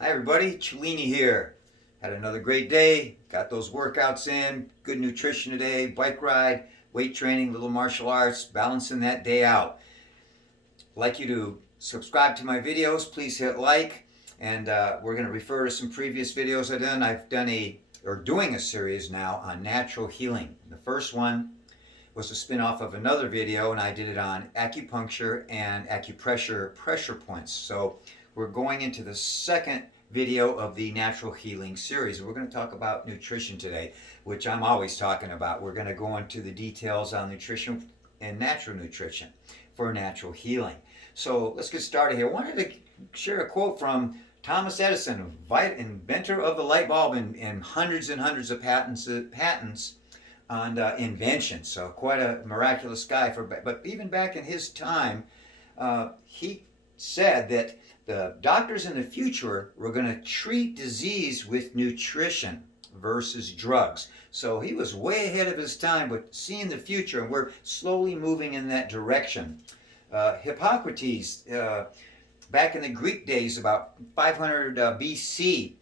Hi everybody, Cellini here. Had another great day, got those workouts in, good nutrition today, bike ride, weight training, little martial arts, balancing that day out. I'd like you to subscribe to my videos, please hit like, and we're going to refer to some previous videos I've done. Doing a series now on natural healing. The first one was a spin-off of another video, and I did it on acupuncture and acupressure pressure points. So we're going into the second video of the natural healing series. We're going to talk about nutrition today, which I'm always talking about. We're going to go into the details on nutrition and natural nutrition for natural healing. So let's get started here. I wanted to share a quote from Thomas Edison, inventor of the light bulb, and hundreds and hundreds of patents on invention. So quite a miraculous guy. But even back in his time, he said that the doctors in the future were going to treat disease with nutrition versus drugs. So he was way ahead of his time, but seeing the future, and we're slowly moving in that direction. Hippocrates, back in the Greek days, about 500 BC,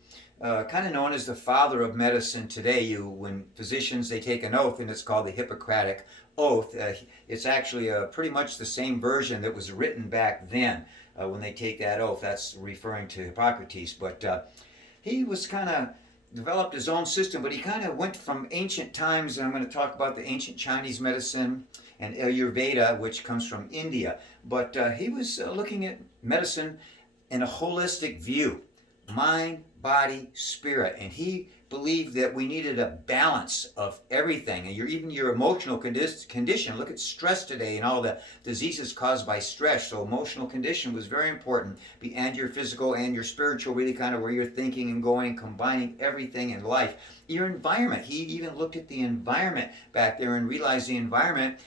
kind of known as the father of medicine today. When physicians, they take an oath, and it's called the Hippocratic Oath. It's actually pretty much the same version that was written back then. When they take that oath, that's referring to Hippocrates. But he was kind of developed his own system, but he kind of went from ancient times, and I'm going to talk about the ancient Chinese medicine and Ayurveda, which comes from India. But he was looking at medicine in a holistic view, mind, body, spirit, and he believed that we needed a balance of everything, and even your emotional condition. Look at stress today and all the diseases caused by stress. So emotional condition was very important, and your physical and your spiritual, really kind of where you're thinking and going, combining everything in life. Your environment, he even looked at the environment back there and realized the environment,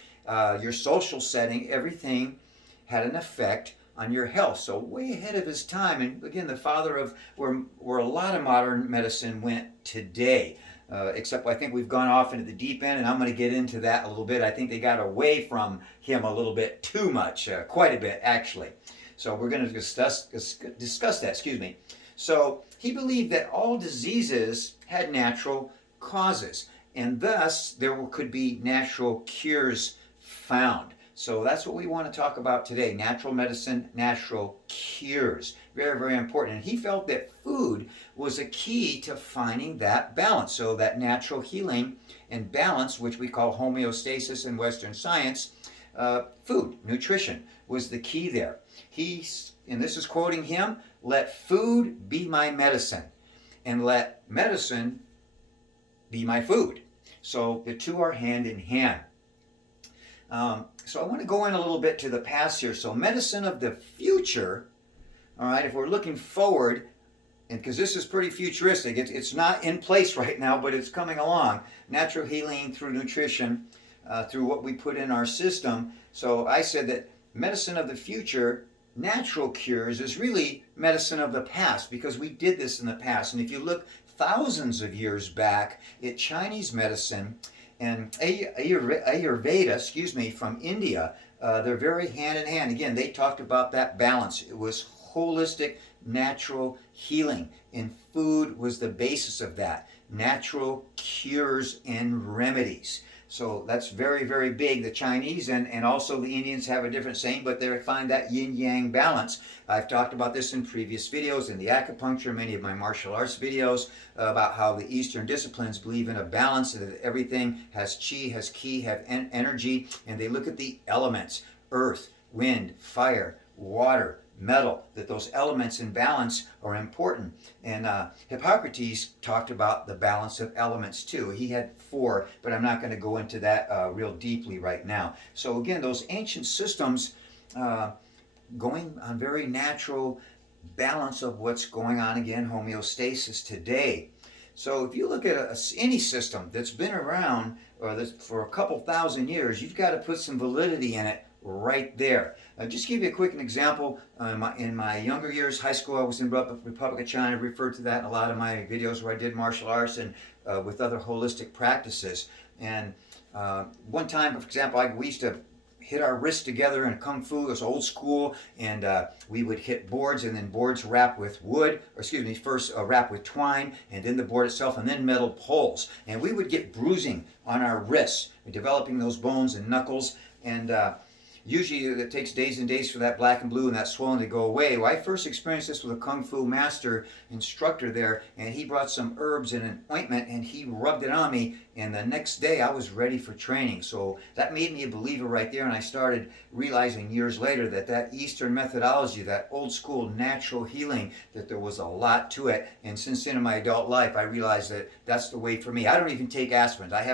your social setting, everything had an effect on your health. So way ahead of his time, and again, the father of where a lot of modern medicine went today. Except I think we've gone off into the deep end, and I'm going to get into that a little bit. I think they got away from him a little bit too much, quite a bit actually. So we're going to discuss that. Excuse me. So he believed that all diseases had natural causes, and thus there could be natural cures found. So that's what we want to talk about today. Natural medicine, natural cures. Very, very important. And he felt that food was a key to finding that balance. So that natural healing and balance, which we call homeostasis in Western science, food, nutrition, was the key there. And this is quoting him, let food be my medicine, and let medicine be my food. So the two are hand in hand. So I want to go in a little bit to the past here. So medicine of the future, all right, if we're looking forward, and because this is pretty futuristic, it's not in place right now, but it's coming along. Natural healing through nutrition, through what we put in our system. So I said that medicine of the future, natural cures, is really medicine of the past, because we did this in the past. And if you look thousands of years back at Chinese medicine, and Ayurveda, from India, they're very hand in hand. Again, they talked about that balance. It was holistic, natural healing, and food was the basis of that. Natural cures and remedies. So that's very, very big. The Chinese and also the Indians have a different saying, but they find that yin-yang balance. I've talked about this in previous videos, in the acupuncture, many of my martial arts videos, about how the Eastern disciplines believe in a balance, that everything has chi, has ki, have energy, and they look at the elements, earth, wind, fire, water, metal, that those elements in balance are important. And Hippocrates talked about the balance of elements too. He had four, but I'm not going to go into that real deeply right now. So again, those ancient systems going on very natural balance of what's going on, again, homeostasis today. So if you look at any system that's been around for a couple thousand years, you've got to put some validity in it right there. Just give you a quick example. In my younger years, high school, I was in Republic of China. I referred to that in a lot of my videos where I did martial arts and with other holistic practices. And one time, for example, we used to hit our wrists together in kung fu. It was old school, and we would hit boards, and then boards wrapped with wood, or excuse me, first wrapped with twine, and then the board itself, and then metal poles. And we would get bruising on our wrists, developing those bones and knuckles, and usually it takes days and days for that black and blue and that swelling to go away. Well, I first experienced this with a Kung Fu master instructor there, and he brought some herbs and an ointment, and he rubbed it on me, and the next day I was ready for training. So that made me a believer right there, and I started realizing years later that that Eastern methodology, that old school natural healing, that there was a lot to it. And since then in my adult life, I realized that that's the way for me. I don't even take aspirins. I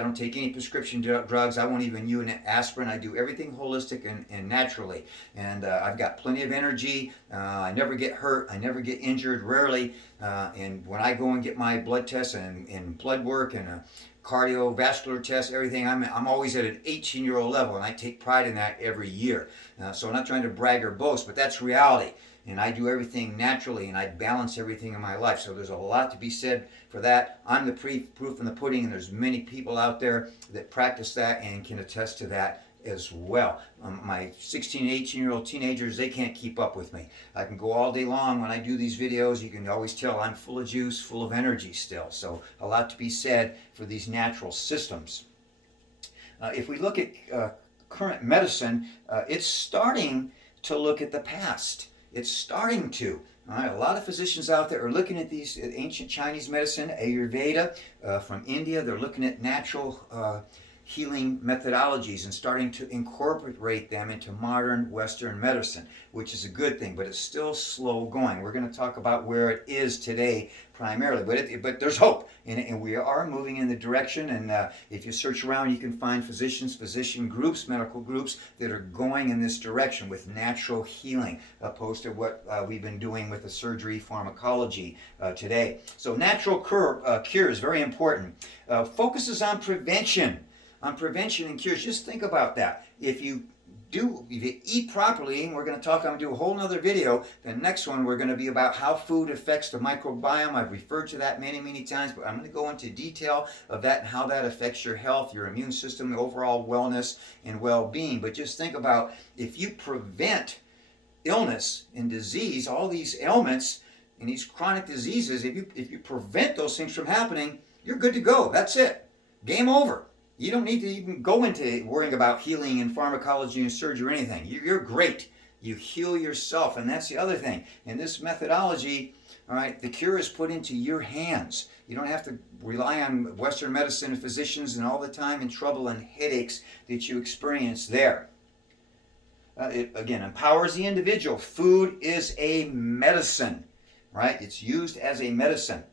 don't take any prescription drugs. I won't even use an aspirin. I do everything holistic and naturally. And I've got plenty of energy. I never get hurt. I never get injured, rarely. And when I go and get my blood tests and blood work and a cardiovascular test, everything, I'm always at an 18-year-old level, and I take pride in that every year. So I'm not trying to brag or boast, but that's reality. And I do everything naturally, and I balance everything in my life. So there's a lot to be said for that. I'm the proof in the pudding, and there's many people out there that practice that and can attest to that as well. My 16 and 18-year-old teenagers, they can't keep up with me. I can go all day long when I do these videos. You can always tell I'm full of juice, full of energy still. So a lot to be said for these natural systems. If we look at current medicine, it's starting to look at the past. It's starting to. All right, a lot of physicians out there are looking at these ancient Chinese medicine, Ayurveda from India. They're looking at natural healing methodologies and starting to incorporate them into modern Western medicine, which is a good thing, but it's still slow going. We're going to talk about where it is today primarily, but there's hope, and we are moving in the direction. And if you search around, you can find physician groups, medical groups that are going in this direction with natural healing, opposed to what we've been doing with the surgery pharmacology today. So natural cure is very important. Focuses on prevention. On prevention and cures. Just think about that. If you eat properly, and we're going to talk, I'm going to do a whole nother video. The next one, we're going to be about how food affects the microbiome. I've referred to that many, many times, but I'm going to go into detail of that and how that affects your health, your immune system, overall wellness and well-being. But just think about, if you prevent illness and disease, all these ailments and these chronic diseases, if you prevent those things from happening, you're good to go. That's it. Game over. You don't need to even go into worrying about healing and pharmacology and surgery or anything. You're great. You heal yourself, and that's the other thing. In this methodology, all right, the cure is put into your hands. You don't have to rely on Western medicine and physicians and all the time and trouble and headaches that you experience there. It, again, empowers the individual. Food is a medicine, right? It's used as a medicine.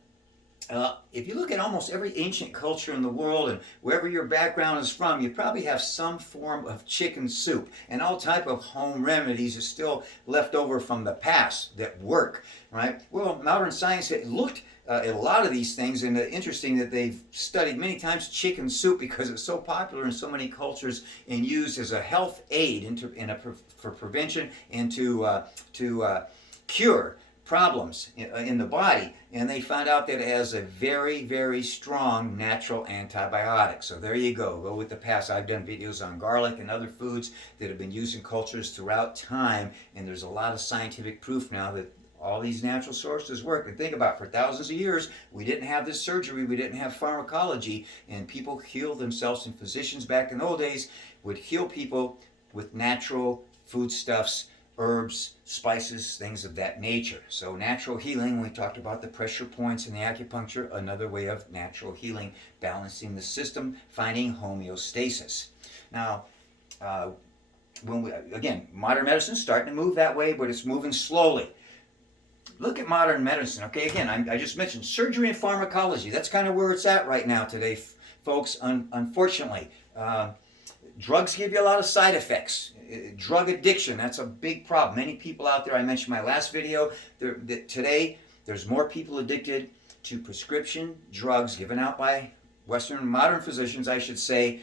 If you look at almost every ancient culture in the world, and wherever your background is from, you probably have some form of chicken soup, and all type of home remedies are still left over from the past that work, right? Well, modern science has looked at a lot of these things, and interesting that they've studied many times chicken soup because it's so popular in so many cultures and used as a health aid for prevention and to cure problems in the body. And they found out that it has a very, very strong natural antibiotic. So there you go. Go with the past. I've done videos on garlic and other foods that have been used in cultures throughout time, and there's a lot of scientific proof now that all these natural sources work. And think about it, for thousands of years, we didn't have this surgery, we didn't have pharmacology, and people healed themselves, and physicians back in the old days would heal people with natural foodstuffs, herbs, spices, things of that nature. So natural healing, we talked about the pressure points and the acupuncture, another way of natural healing, balancing the system, finding homeostasis. Now, again, modern medicine is starting to move that way, but it's moving slowly. Look at modern medicine, okay? Again, I just mentioned surgery and pharmacology. That's kind of where it's at right now today, folks, unfortunately. Drugs give you a lot of side effects. Drug addiction, that's a big problem. Many people out there, I mentioned in my last video, today there's more people addicted to prescription drugs given out by Western modern physicians, I should say,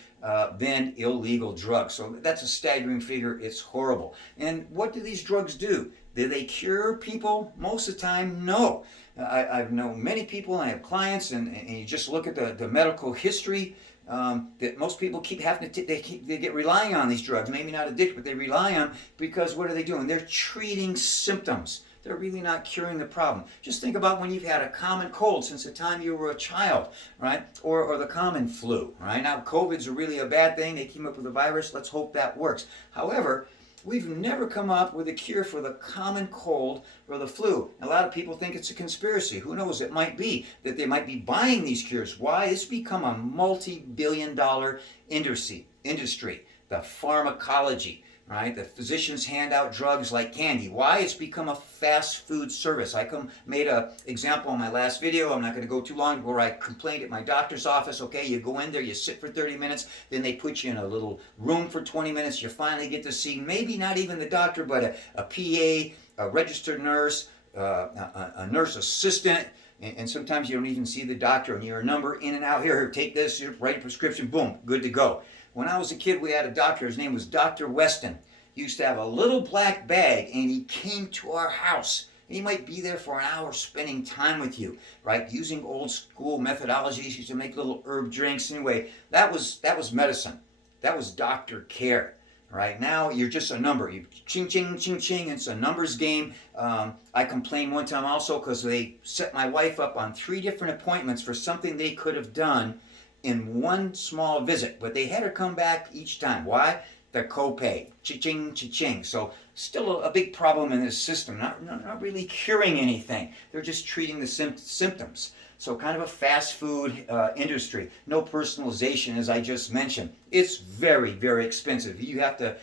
than illegal drugs. So that's a staggering figure. It's horrible. And what do these drugs do? Do they cure people? Most of the time, no. I've known many people, and I have clients, and you just look at the medical history that most people keep having to they get relying on these drugs. Maybe not addicted, but they rely on because what are they doing? They're treating symptoms. They're really not curing the problem. Just think about when you've had a common cold since the time you were a child, right? Or the common flu, right? Now, COVID's really a bad thing. They came up with a virus. Let's hope that works. However, we've never come up with a cure for the common cold or the flu. A lot of people think it's a conspiracy. Who knows? It might be that they might be buying these cures. Why? It's become a multi-billion-dollar industry. The pharmacology. Right? The physicians hand out drugs like candy. Why? It's become a fast food service. I made an example in my last video. I'm not going to go too long, where I complained at my doctor's office. Okay, you go in there, you sit for 30 minutes, then they put you in a little room for 20 minutes. You finally get to see maybe not even the doctor, but a PA, a registered nurse, a nurse assistant. And sometimes you don't even see the doctor, and your number in and out. Here, take this, write a prescription, boom, good to go. When I was a kid, we had a doctor. His name was Dr. Weston. He used to have a little black bag, and he came to our house. He might be there for an hour spending time with you, right? Using old school methodologies. He used to make little herb drinks. Anyway, that was medicine. That was doctor care. Right now, you're just a number. You ching, ching, ching, ching. It's a numbers game. I complained one time also because they set my wife up on 3 different appointments for something they could have done in one small visit, but they had her come back each time. Why? The copay, cha-ching, cha-ching. So still a big problem in this system, not really curing anything. They're just treating the symptoms. So kind of a fast food industry. No personalization, as I just mentioned. It's very, very expensive. You have to,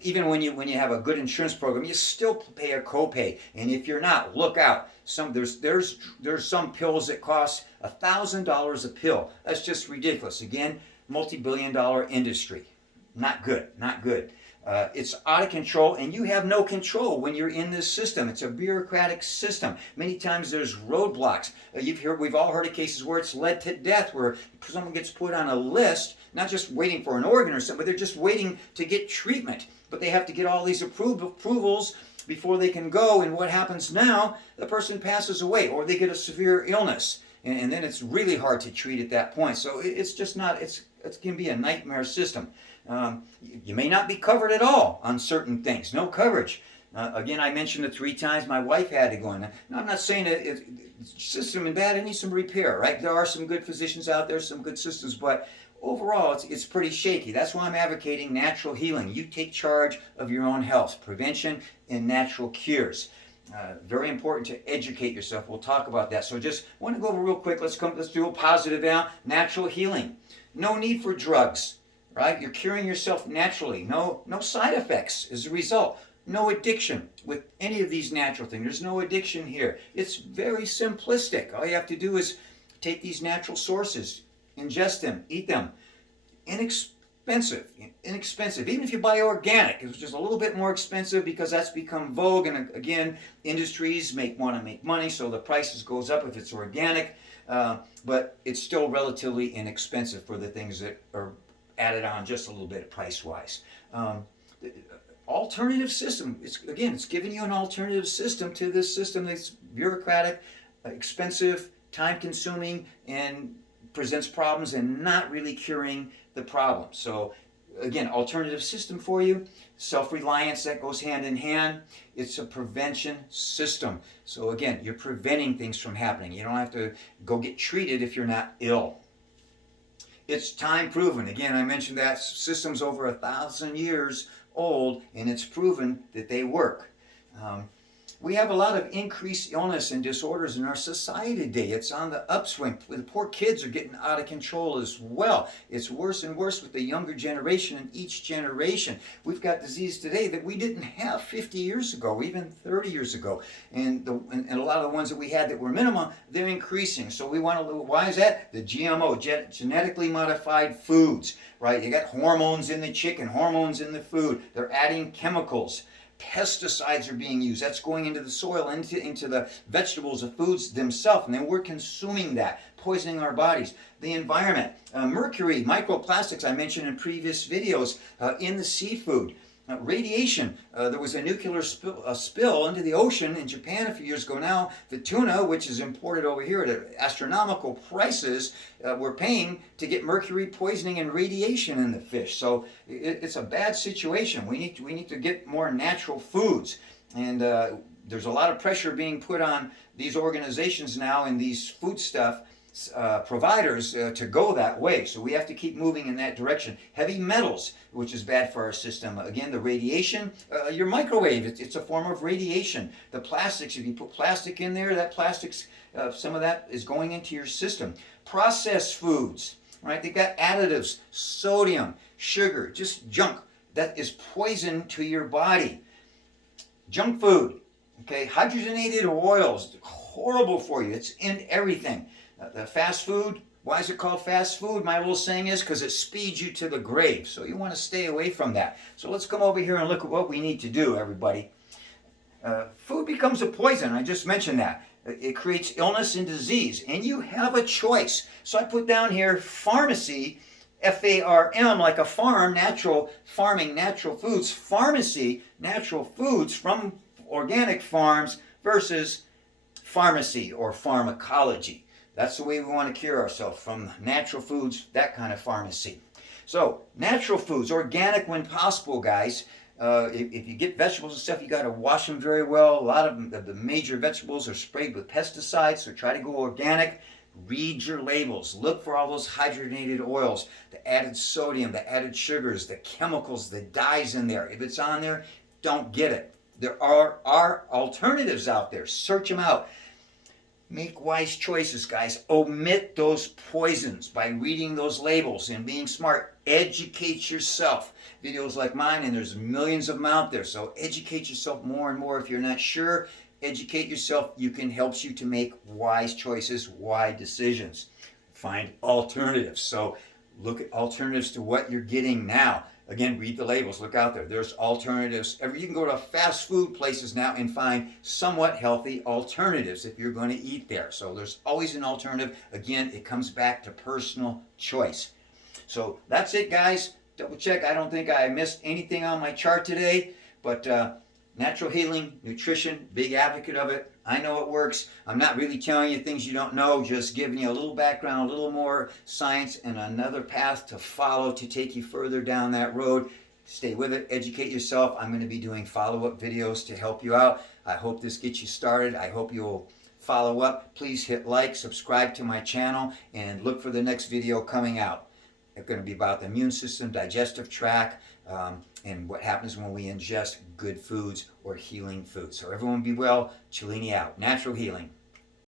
even when you have a good insurance program, you still pay a copay. And if you're not, look out. There's some pills that cost $1,000 a pill. That's just ridiculous. Again, multi-billion-dollar industry. Not good, not good. It's out of control, and you have no control when you're in this system. It's a bureaucratic system. Many times there's roadblocks. We've all heard of cases where it's led to death, where someone gets put on a list, not just waiting for an organ or something, but they're just waiting to get treatment. But they have to get all these approvals before they can go, and what happens now? The person passes away, or they get a severe illness, and then it's really hard to treat at that point. So it's just not, it can be a nightmare system. You may not be covered at all on certain things. No coverage. Again, I mentioned it 3 times. My wife had to go in. Now, I'm not saying that it's system is bad. It needs some repair, right? There are some good physicians out there, some good systems, but overall, it's pretty shaky. That's why I'm advocating natural healing. You take charge of your own health, prevention and natural cures. Very important to educate yourself. We'll talk about that. So just want to go over real quick. Let's do a positive now. Natural healing. No need for drugs. Right? You're curing yourself naturally. No side effects as a result. No addiction with any of these natural things. There's no addiction here. It's very simplistic. All you have to do is take these natural sources, ingest them, eat them. Inexpensive. Even if you buy organic, it's just a little bit more expensive because that's become vogue. And again, industries want to make money, so the prices goes up if it's organic. But it's still relatively inexpensive for the things that are added on just a little bit price-wise. Alternative system. It's giving you an alternative system to this system that's bureaucratic, expensive, time-consuming, and presents problems and not really curing the problem. So again, alternative system for you. Self-reliance, that goes hand in hand. It's a prevention system. So again, you're preventing things from happening. You don't have to go get treated if you're not ill. It's time proven. Again, I mentioned that system's over 1,000 years old, and it's proven that they work. We have a lot of increased illness and disorders in our society today. It's on the upswing. The poor kids are getting out of control as well. It's worse and worse with the younger generation and each generation. We've got disease today that we didn't have 50 years ago, even 30 years ago. And a lot of the ones that we had that were minimum, they're increasing. So we want to, why is that? The GMO, genetically modified foods, right? You got hormones in the chicken, hormones in the food. They're adding chemicals. Pesticides are being used. That's going into the soil, into the vegetables, the foods themselves, and then we're consuming that, poisoning our bodies. The environment, mercury, microplastics I mentioned in previous videos, in the seafood. Radiation. There was a nuclear spill into the ocean in Japan a few years ago now. The tuna, which is imported over here at astronomical prices, we're paying to get mercury poisoning and radiation in the fish. So it's a bad situation. We need to get more natural foods. And there's a lot of pressure being put on these organizations now and these foodstuff providers to go that way. So we have to keep moving in that direction. Heavy metals, which is bad for our system. Again, the radiation, your microwave, it's a form of radiation. The plastics, if you put plastic in there, that plastics, some of that is going into your system. Processed foods, right? They got additives, sodium, sugar, just junk. That is poison to your body. Junk food, okay? Hydrogenated oils, horrible for you. It's in everything. The fast food, why is it called fast food? My little saying is because it speeds you to the grave. So you want to stay away from that. So let's come over here and look at what we need to do, everybody. Food becomes a poison. I just mentioned that. It creates illness and disease. And you have a choice. So I put down here pharmacy, F-A-R-M, like a farm, natural farming, natural foods. Pharmacy, natural foods from organic farms versus pharmacy or pharmacology. That's the way we want to cure ourselves, from natural foods, that kind of pharmacy. So, natural foods, organic when possible, guys. If you get vegetables and stuff, you got to wash them very well. A lot of the major vegetables are sprayed with pesticides, so try to go organic. Read your labels. Look for all those hydrogenated oils, the added sodium, the added sugars, the chemicals, the dyes in there. If it's on there, don't get it. There are alternatives out there. Search them out. Make wise choices, guys. Omit those poisons by reading those labels and being smart. Educate yourself. Videos like mine, and there's millions of them out there. So educate yourself more and more. If you're not sure, educate yourself. Helps you to make wise choices, wise decisions. Find alternatives. So look at alternatives to what you're getting now. Again, read the labels. Look out there. There's alternatives. You can go to fast food places now and find somewhat healthy alternatives if you're going to eat there. So there's always an alternative. Again, it comes back to personal choice. So that's it, guys. Double check. I don't think I missed anything on my chart today, but natural healing, nutrition, big advocate of it. I know it works. I'm not really telling you things you don't know, just giving you a little background, a little more science, and another path to follow to take you further down that road. Stay with it, educate yourself. I'm going to be doing follow-up videos to help you out. I hope this gets you started. I hope you'll follow up. Please hit like, subscribe to my channel, and look for the next video coming out. It's going to be about the immune system, digestive tract, and what happens when we ingest good foods or healing foods. So everyone be well. Cellini out. Natural healing.